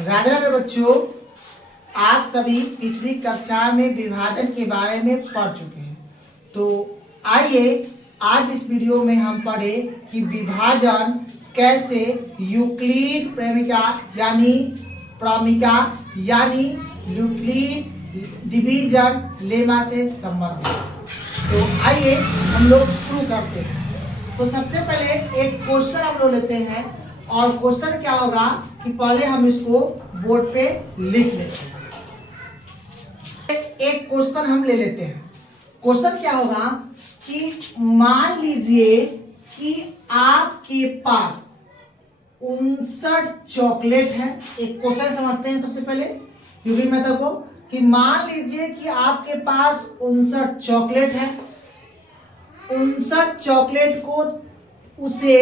राधे राधे बच्चों, आप सभी पिछली कक्षा में विभाजन के बारे में पढ़ चुके हैं। तो आइए आज इस वीडियो में हम पढ़े कि विभाजन कैसे यूक्लिड प्रेमिका यानी प्रमिका यानी यूक्लिड डिवीजन लेमा से संबंधित है। तो आइए हम लोग शुरू करते हैं। तो सबसे पहले एक क्वेश्चन हम लोग लेते हैं और क्वेश्चन क्या होगा कि पहले हम इसको बोर्ड पे लिख लेते हैं। एक क्वेश्चन हम ले लेते हैं। क्वेश्चन क्या होगा कि मान लीजिए कि आपके पास 59 चॉकलेट है। एक क्वेश्चन समझते हैं सबसे पहले यूक्लिड मेथड को कि मान लीजिए कि आपके पास 59 चॉकलेट है। 59 चॉकलेट को उसे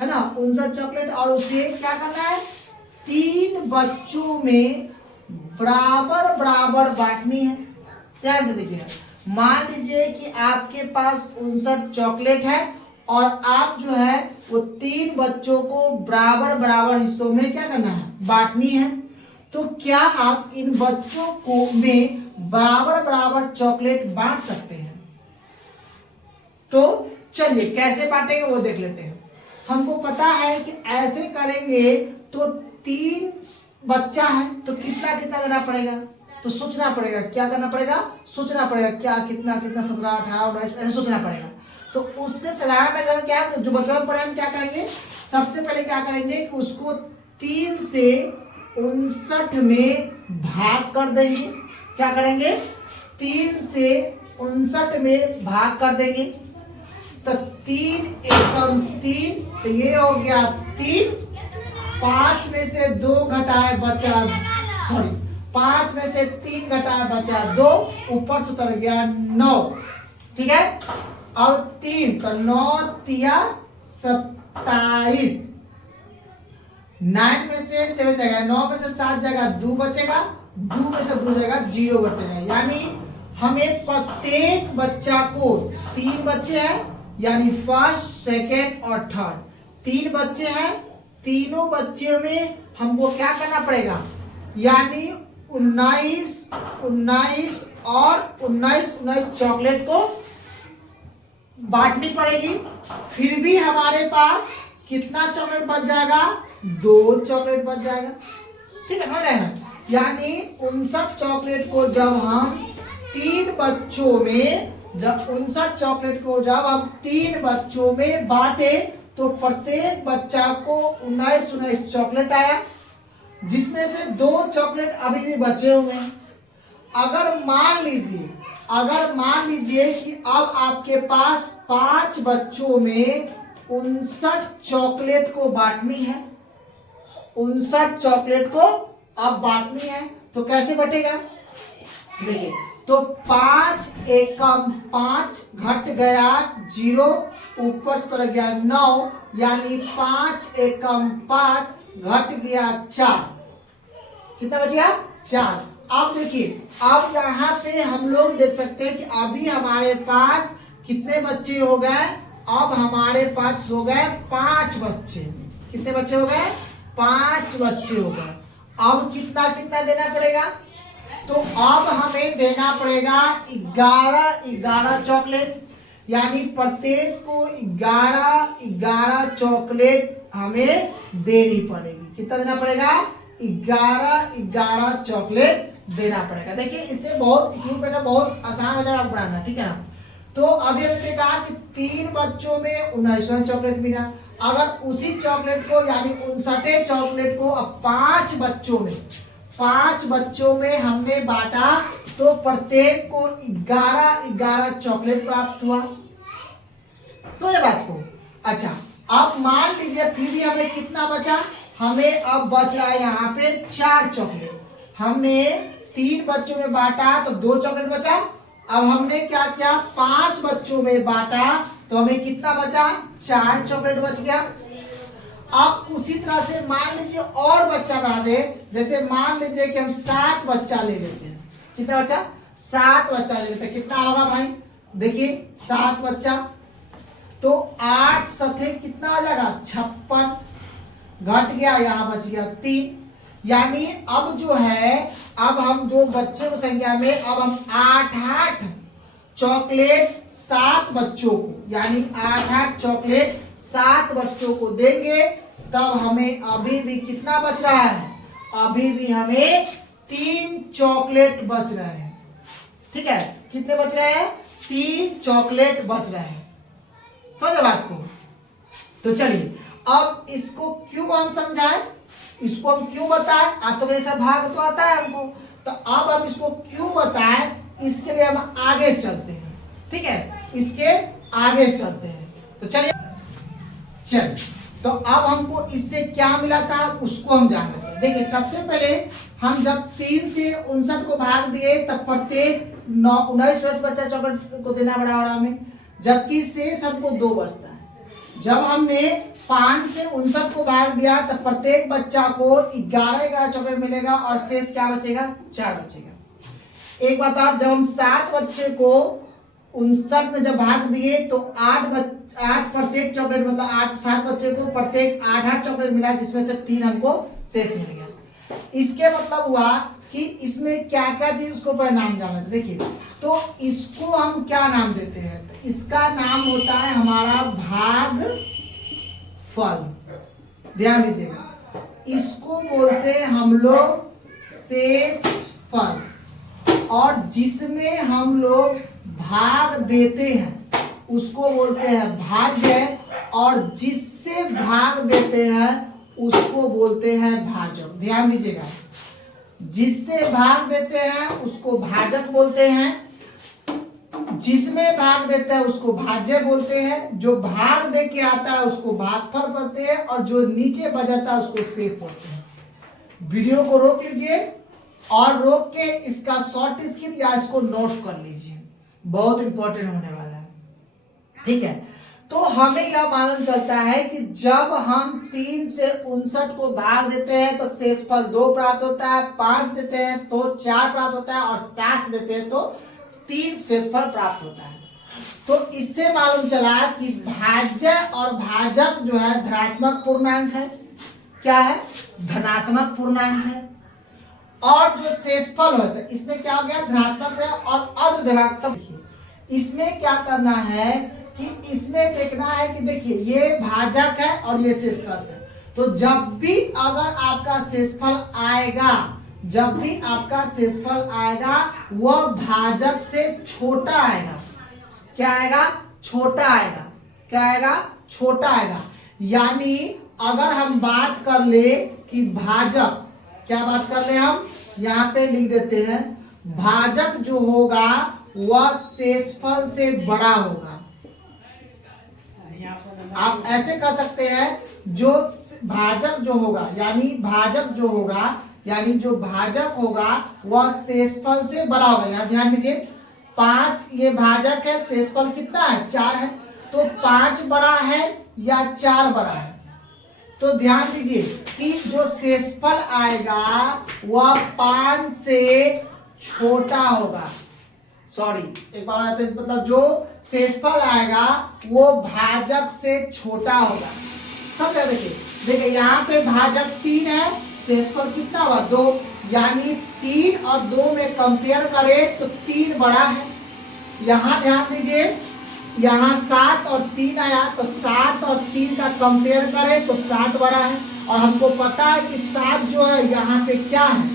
है ना 59 चॉकलेट और उसे क्या करना है, 3 बच्चों में बराबर बराबर बांटनी है। ध्यान से देखिए, मान लीजिए कि आपके पास 59 चॉकलेट है और आप जो है वो 3 बच्चों को बराबर बराबर हिस्सों में क्या करना है, बांटनी है। तो क्या आप इन बच्चों को में बराबर बराबर चॉकलेट बांट सकते हैं? तो चलिए कैसे बांटेंगे वो देख लेते हैं। हमको पता है कि ऐसे करेंगे तो 3 बच्चा है तो कितना कितना देना पड़ेगा, तो सोचना पड़ेगा। क्या करना पड़ेगा, सोचना पड़ेगा क्या कितना कितना 17 18 19 ऐसे सोचना पड़ेगा। तो उससे साधारण में क्या जो बच्चों पढ़े हम क्या करेंगे, सबसे पहले क्या करेंगे कि उसको 3 से 59 में भाग कर देंगे। क्या करेंगे, 3 से 59 में भाग कर देंगे। तो 3 एकम 3, तो ये हो गया 3। 5 में से 2 घटाए बचा, सॉरी 5 में से 3 घटाए बचा 2, ऊपर से उतर गया 9। ठीक है, अब 3 तो 9 तिया 27। 9 में से 7 जाएगा, 9 में से 7 जाएगा 2 बचेगा, 2 में से 2 जाएगा 0 बचेगा। यानी हमें प्रत्येक बच्चा को 3 बच्चे हैं यानी फर्स्ट सेकेंड और थर्ड 3 बच्चे हैं। तीनों बच्चे में हमको क्या करना पड़ेगा, यानी 19 और 19 चॉकलेट को बांटनी पड़ेगी। फिर भी हमारे पास कितना चॉकलेट बच जाएगा, 2 चॉकलेट बच जाएगा। ठीक है, समझ रहे हैं। यानी 59 चॉकलेट को जब हम 3 बच्चों में जब 59 चॉकलेट को जब हम 3 बच्चों में बांटे तो प्रत्येक बच्चा को 19 चॉकलेट आया, जिसमें से 2 चॉकलेट अभी भी बचे हुए हैं। अगर मान लीजिए कि अब आपके पास 5 बच्चों में 59 चॉकलेट को बांटनी है। 59 चॉकलेट को अब बांटनी है तो कैसे बटेगा, देखिए। तो 5 एकम 5 घट गया 0, ऊपर से उतर गया 9, यानी 5 एकम 5 घट गया 4। कितना बच गया, 4। अब देखिए, अब यहाँ पे हम लोग देख सकते हैं कि अभी हमारे पास कितने बच्चे हो गए, अब हमारे पास हो गए 5 बच्चे। कितने बच्चे हो गए, 5 बच्चे हो गए। अब कितना कितना देना पड़ेगा, तो अब हमें देना पड़ेगा 11 चॉकलेट, यानी प्रत्येक को 11 चॉकलेट हमें देनी पड़ेगी। कितना देना पड़ेगा, 11 चॉकलेट देना पड़ेगा। देखिए इससे बहुत आसान हो जाएगा बनाना। ठीक है ना। तो अभी हमने कहा कि 3 बच्चों में 19 चॉकलेट मिला। अगर उसी चॉकलेट को यानी 59 चॉकलेट को अब 5 बच्चों में हमने बांटा तो प्रत्येक को 11 चॉकलेट प्राप्त हुआ। समझे बात को। अच्छा, अब मान लीजिए फिर भी हमें कितना बचा, हमें अब बच रहा है यहाँ पे 4 चॉकलेट। हमने 3 बच्चों में बांटा तो 2 चॉकलेट बचा। अब हमने क्या किया, 5 बच्चों में बांटा तो हमें कितना बचा, 4 चॉकलेट बच गया। अब उसी तरह से मान लीजिए और बच्चा बढ़ा दे, जैसे मान लीजिए कि हम 7 बच्चा ले लेते हैं। कितना बच्चा, 7 बच्चा ले लेते हैं। कितना होगा भाई, देखिए 7 बच्चा तो 8 सथे कितना आ जाएगा, 56 घट गया, यहाँ बच गया 3। यानी अब जो है, अब हम जो बच्चे की संख्या में अब हम 8 चॉकलेट 7 बच्चों को, यानी 8 चॉकलेट 7 बच्चों को देंगे, तब हमें अभी भी कितना बच रहा है? अभी भी हमें 3 चॉकलेट बच रहे हैं। ठीक है, कितने बच रहे हैं? 3 चॉकलेट बच रहे हैं। समझे बात को? तो चलिए अब इसको क्यों हम समझाएं, इसको हम क्यों बताएं? आप तो ऐसा भाग तो आता है हमको, तो अब हम इसको क्यों बताएं, इसके लिए हम आगे चलते हैं। ठीक है, इसके आगे चलते हैं। तो चलिए तो अब हमको इससे क्या मिला था उसको हम जान लेते हैं। देखिए सबसे पहले हम जब 3 से 59 को भाग दिए तब प्रत्येक 19 बच्चा चॉकलेट को देना पड़ा और हमें, जबकि शेष हमको 2 बचता है। जब हमने 5 से 59 को भाग दिया तब प्रत्येक बच्चा को 11 चॉकलेट मिलेगा और शेष क्या बचेगा? 4 बचेगा। एक बात और, जब हम 7 बच्चे को 59 में जब भाग दिए तो 8 प्रत्येक चॉकलेट, मतलब 7 बच्चे को प्रत्येक 8 चॉकलेट मिला, जिसमें से 3 हमको शेष मिल गया। इसके मतलब हुआ कि इसमें क्या क्या चीज उसको परिणाम जाना। देखिए तो इसको हम क्या नाम देते हैं? तो इसका नाम होता है हमारा भाग फल। ध्यान दीजिएगा, इसको बोलते हैं हम लोग शेष फल, और जिसमें हम लोग भाग देते हैं उसको बोलते हैं भाज्य, और जिससे भाग देते हैं उसको बोलते हैं भाजक। ध्यान दीजिएगा, जिससे भाग देते हैं उसको भाजक बोलते हैं, जिसमें भाग देते हैं उसको भाज्य बोलते हैं, जो भाग दे के आता है उसको भागफल बोलते हैं, और जो नीचे बजाता है उसको शेष बोलते हैं। वीडियो को रोक लीजिए और रोक के इसका शॉर्ट स्क्रीन या इसको नोट कर लीजिए, बहुत इंपॉर्टेंट होने वाला है। ठीक है, तो हमें यह मालूम चलता है कि जब हम 3 से 59 को भाग देते हैं तो शेषफल 2 प्राप्त होता है, 5 देते हैं तो 4 प्राप्त होता है, और 7 देते हैं तो 3 शेषफल प्राप्त होता है। तो इससे मालूम चला कि भाज्य और भाजक जो है धनात्मक पूर्णांक है। क्या है? धनात्मक पूर्णांक है। और जो शेषफल होता है इसमें क्या हो गया? धनात्मक है और अर्धधनात्मक। इसमें क्या करना है कि इसमें देखना है कि देखिए ये भाजक है और ये शेषफल है, तो जब भी अगर आपका शेषफल आएगा, जब भी आपका शेषफल आएगा वह भाजक से छोटा आएगा। क्या आएगा? छोटा आएगा। क्या आएगा? छोटा आएगा। यानी अगर हम बात कर ले कि भाजक, क्या बात कर ले हम, यहाँ पे लिख देते हैं भाजक जो होगा वह शेषफल से बड़ा होगा। आप ऐसे कर सकते हैं, जो भाजक जो होगा यानी भाजक जो होगा यानी जो भाजक होगा वह शेषफल से बड़ा होगा। यहाँ ध्यान दीजिए, 5 ये भाजक है, शेषफल कितना है? 4 है, तो 5 बड़ा है या 4 बड़ा है? तो ध्यान दीजिए कि जो शेषफल आएगा वह 5 से छोटा होगा। सॉरी, एक बार आते हैं, मतलब जो शेषफल आएगा वो भाजक से छोटा होगा। समझा? देखिए यहाँ पे भाजक 3 है, शेषफल कितना हुआ? 2, यानी 3 और 2 में कंपेयर करें तो 3 बड़ा है। यहाँ ध्यान दीजिए, यहाँ 7 और 3 आया तो 7 और 3 का कंपेयर करें तो 7 बड़ा है, और हमको पता है कि 7 जो है यहाँ पे क्या है,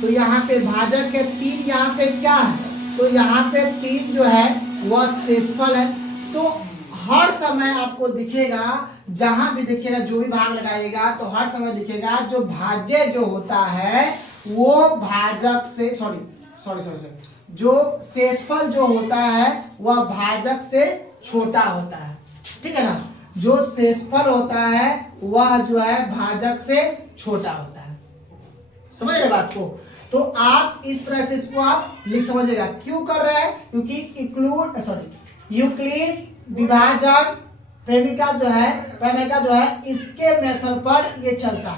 तो यहाँ पे भाजक है, 3 यहाँ पे क्या है, तो यहाँ पे 3 जो है वह शेषफल है। तो हर समय आपको दिखेगा, जहां भी दिखेगा, जो भी भाग लगाएगा तो हर समय दिखेगा जो भाज्य जो होता है वो भाजक से जो शेषफल जो होता है वह भाजक से छोटा होता है। ठीक है ना? जो शेषफल होता है वह जो है भाजक से छोटा होता है। समझ रहे बात को? तो आप इस तरह से इसको आप लिख समझिएगा। क्यों कर रहे हैं? क्योंकि यूक्लिड विभाजन प्रेमिका जो है इसके मेथड पर ये चलता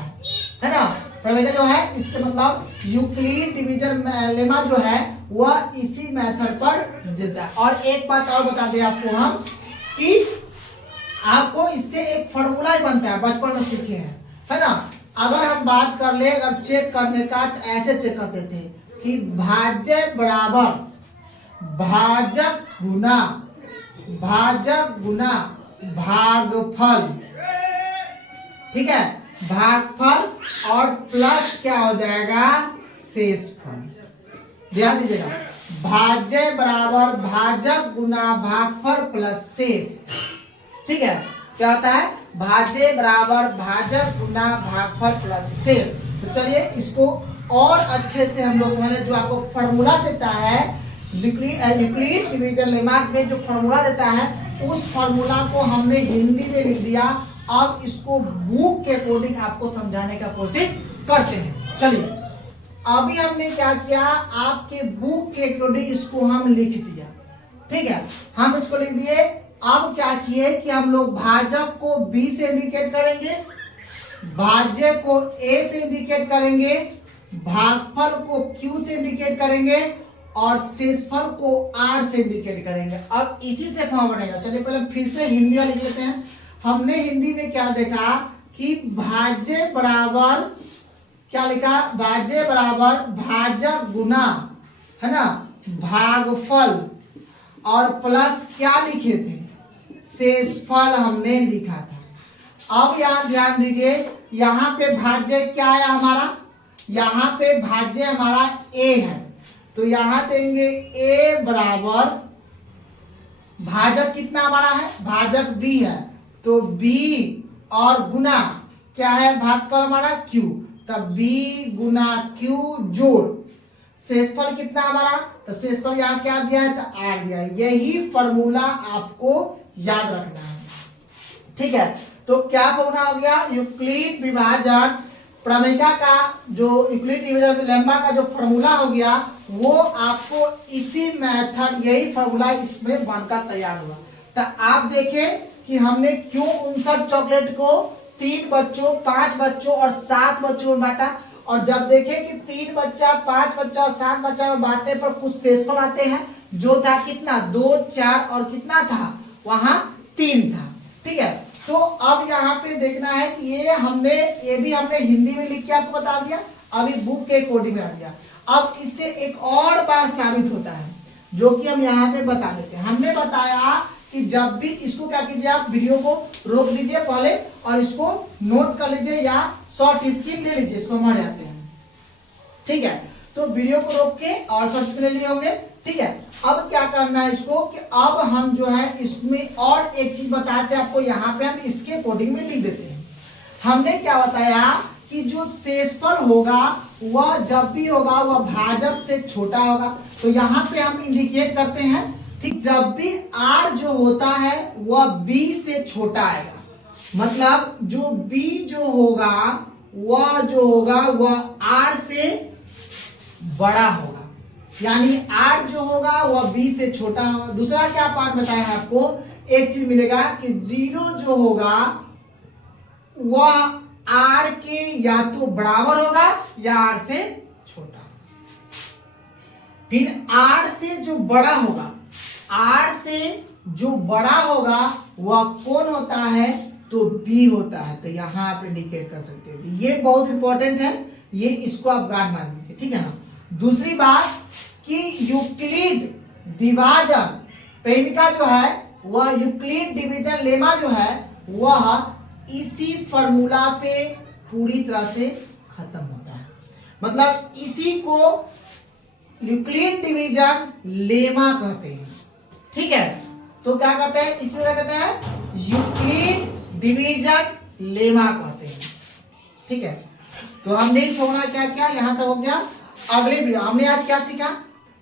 है ना? प्रेमिका जो है इसके मतलब यूक्लिड डिवीजन लेमा जो है वह इसी मेथड पर चलता है। और एक बात और बता दें आपको हम कि आपको इससे एक फॉर्मूला ही बनता है, बचपन में सीखे हैं, है ना? अगर हम बात कर ले, अगर चेक करने का तो ऐसे चेक करते थे कि भाज्य बराबर भाजक गुना भागफल, ठीक है, भागफल और प्लस क्या हो जाएगा, शेषफल। ध्यान दीजिएगा, भाज्य बराबर भाजक गुना भागफल प्लस शेष, ठीक है। क्या होता है, भाज्य बराबर भाजक गुना भागफल प्लस शेष। तो चलिए इसको और अच्छे से हम लोग समझे। जो आपको फॉर्मूला देता है यूक्लिड डिवीजन लेमा में, जो फॉर्मूला देता है उस फॉर्मूला को हमने हिंदी में लिख दिया। अब इसको बुक के अकॉर्डिंग आपको समझाने का कोशिश करते हैं। चलिए अभी हमने क्या किया, आपके बुक के अकॉर्डिंग इसको हम लिख दिया, ठीक है, हम इसको लिख दिए। अब क्या किए कि हम लोग भाजक को बी से इंडिकेट करेंगे, भाज्य को ए से इंडिकेट करेंगे, भागफल को क्यू से इंडिकेट करेंगे और शेषफल को आर से इंडिकेट करेंगे। अब इसी से फॉर्म बनेगा। चलिए पहले फिर से हिंदी वाले लिख लेते हैं। हमने हिंदी में क्या देखा कि भाज्य बराबर क्या लिखा, भाज्य बराबर भाजक गुना, है ना, भागफल और प्लस क्या लिखे थे, शेषफल हमने लिखा था। अब यहाँ ध्यान दीजिए, यहाँ पे भाज्य क्या है हमारा, यहाँ पे भाज्य हमारा ए है, तो यहां देंगे ए बराबर भाजक कितना बड़ा है, भाजक बी है, तो बी और गुना क्या है, भागफल हमारा क्यू, तब बी गुना क्यू जोड़ शेषफल कितना हमारा, तो शेषफल यहाँ क्या दिया है, तो आर दिया है। यही फॉर्मूला आपको याद रखना है, ठीक है। तो क्या फॉर्मूला हो गया, यूक्लिड विभाजन प्रमेयिका का जो यूक्लिड डिवीजन लेम्मा का जो फॉर्मूला हो गया, वो आपको इसी मेथड, यही फॉर्मूला इसमें बनकर तैयार हुआ। तो आप देखें कि हमने क्यों 59 चॉकलेट को 3 बच्चों, 5 बच्चों और 7 बच्चों में बांटा। और जब देखें कि 3 बच्चा, 5 बच्चा और 7 बच्चा में बांटने पर कुछ शेषफल आते हैं, जो था कितना, 2, 4 और कितना था वहां 3 था, ठीक है। तो अब यहाँ पे देखना है कि ये भी हमने हिंदी में लिख के आपको बता दिया, अभी बुक के अकॉर्डिंग में आ दिया। अब इससे एक और बात साबित होता है जो कि हम यहाँ पे बता देते हैं। हमने बताया कि जब भी इसको क्या कीजिए, आप वीडियो को रोक लीजिए पहले और इसको नोट कर लीजिए या शॉर्ट स्क्रीन ले लीजिए, इसको हम जाते हैं, ठीक है। तो वीडियो को रोक के और शॉर्ट स्क्रीन ले लिए होंगे, ठीक है। अब क्या करना है इसको कि अब हम जो है इसमें और एक चीज बताते हैं आपको, यहाँ पे हम इसके अकॉर्डिंग में लिख देते हैं। हमने क्या बताया कि जो शेषफल होगा वह जब भी होगा वह भाजक से छोटा होगा। तो यहाँ पे हम इंडिकेट करते हैं कि जब भी आर जो होता है वह बी से छोटा आएगा, मतलब जो बी जो होगा वह आर से बड़ा होगा, यानी आर जो होगा वह बी से छोटा होगा। दूसरा क्या पार्ट बताया है आपको, एक चीज मिलेगा कि 0 जो होगा वह आर के या तो बराबर होगा या आर से छोटा। फिर आर से जो बड़ा होगा, आर से जो बड़ा होगा वह कौन होता है, तो बी होता है। तो यहां आप इंडिकेट कर सकते हैं, ये बहुत इंपॉर्टेंट है, ये इसको आप गार्ड मान लीजिए, ठीक है ना। दूसरी बात कि यूक्लिड विभाजन प्रेमिका जो है वह यूक्लिड डिवीजन लेमा जो है वह इसी फॉर्मूला पे पूरी तरह से खत्म होता है, मतलब इसी को यूक्लिड डिवीजन लेमा कहते हैं, ठीक है। तो क्या कहते हैं, इसी को कहते हैं यूक्लिड डिवीजन लेमा कहते हैं, ठीक है। तो हमने फॉर्मूला क्या क्या यहाँ तक हो गया। अगले वीडियो हमने आज क्या सीखा,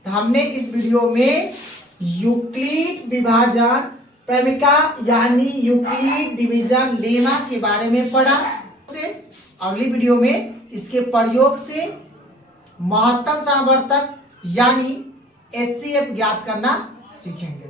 तो हमने इस वीडियो में यूक्लिड विभाजन प्रेमिका यानी यूक्लिड डिवीजन लेमा के बारे में पढ़ा। अगली वीडियो में इसके प्रयोग से महत्तम सामर्थ्य यानी HCF ज्ञात करना सीखेंगे।